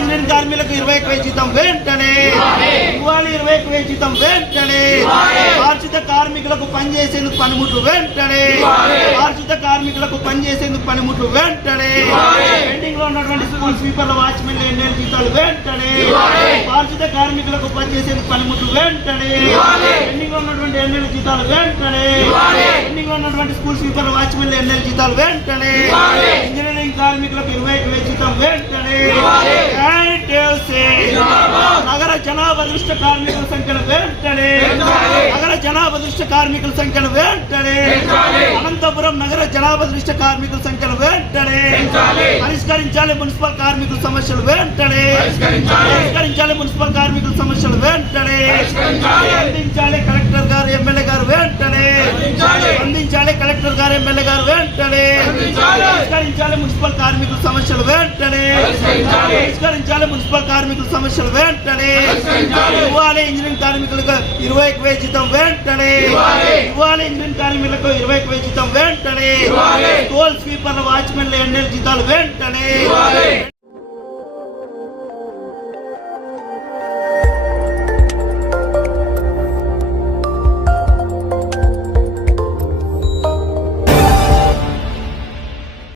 Engineering కార్మికులకు 21,000 జీతం వెంటనే ఇవ్వాలి. 21,000 జీతం వెంటనే. పారిశుద్ధ కార్మికులకు పనిచేసేందుకు పనిముట్లు వెంటనే. పారిశుద్ధ కార్మికులకు పనిచేసేందుకు పనిముట్లు వెంటనే. పెండింగ్ లో ఉన్నటువంటి స్కూల్ స్వీపర్ల వాచ్మెన్ల ఎన్నేళ్ళ జీతాలు వెంటనే. పారిశుద్ధ కార్మికులకు పనిచేసేందుకు పనిముట్లు వెంటనే. పెండింగ్ లో ఉన్నటువంటి ఎన్నేళ్ళ జీతాలు వెంటనే. పెండింగ్ లో ఉన్నటువంటి స్కూల్ స్వీపర్ల వాచ్మెన్ల ఎన్నేళ్ళ జీతాలు వెంటనే. ఇంజనీరింగ్ కార్మికులకు 21,000 జీతం వెంటనే. నగర జనాభా దృష్టి కార్మికుల సంఖ్యను వెంటనే. నగర జనాభా దృష్టి కార్మికుల సంఖ్యను వెంటనే. అనంతపురం నగర జనాభా దృష్టి కార్మికుల సంఖ్యను వెంటనే పరిష్కరించాలి. మున్సిపల్ కార్మికుల సమస్యలు వెంటనే పరిష్కరించాలి. మున్సిపల్ కార్మికుల సమస్యలు వెంటనే అందించాలి. కలెక్టర్ గారు ఎమ్మెల్యే గారు వెంటనే అందించాలి. కలెక్టర్ గారు ఎమ్మెల్యే గారు వెంటనే పరిష్కరించాలి. మున్సిపల్ కార్మికుల సమస్యలు వెంటనే పరిష్కరించాలి. మున్సిపల్ కార్మికుల సమస్యలు వెంటనే ఇవ్వాలి. ఇంజనీరింగ్ కార్మికులకు 21,000 జీతం వెంటనే ఇవ్వాలి. ఇంజనీరింగ్ కార్మికులకు 21,000 జీతం వెంటనే. టోల్ స్వీపర్ల వాచ్మెన్ల ఎన్నేళ్ళ జీతాలు వెంటనే.